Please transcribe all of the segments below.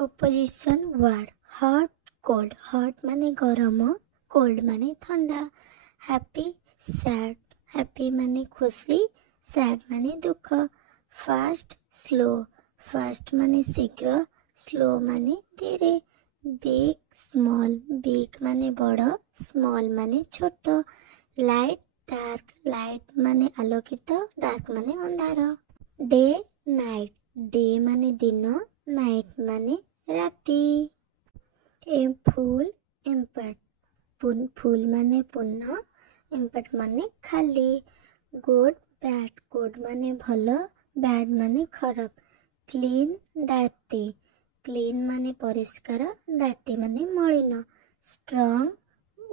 Opposition word hot cold. Hot माने गरम, cold माने ठंडा. Happy sad. Happy माने खुशी, sad माने दुख. Fast slow. Fast माने शीघ्र, slow माने धीरे. Big small. Big माने बड़, small माने छोट. Light dark. Light माने आलोकित, dark माने अंधार. Day night. Day माने दिन, night माने राति. फूल एम्पट. फूल माने पूर्ण, एम्पट माने खाली. Good bad. गुड माने भल, बैड माने खराब. क्लीन डाटी. क्लीन माने परिष्कार, डाटी माने मलिन. स्ट्रंग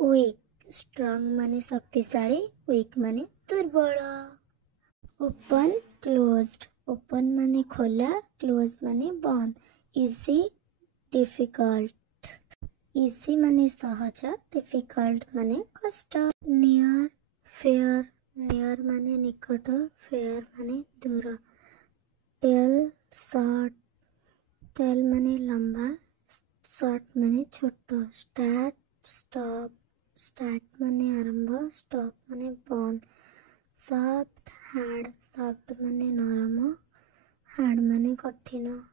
वीक. स्ट्रंग माने शक्तिशाली, वीक माने दुर्बल. Open closed. ओपन माने खोला, क्लोज माने बंद. Easy difficult. इजी माने सहज, डिफिकल्ट माने कष्ट. Near fair. नियर माने निकट, फेयर माने दूर. Tell short. टेल माने लंबा, शॉर्ट माने छोट. Start stop. स्टार्ट माने आरंभ, स्टॉप माने बंद. Soft hard. सॉफ्ट माने नरम, हार्ड माने कठिन.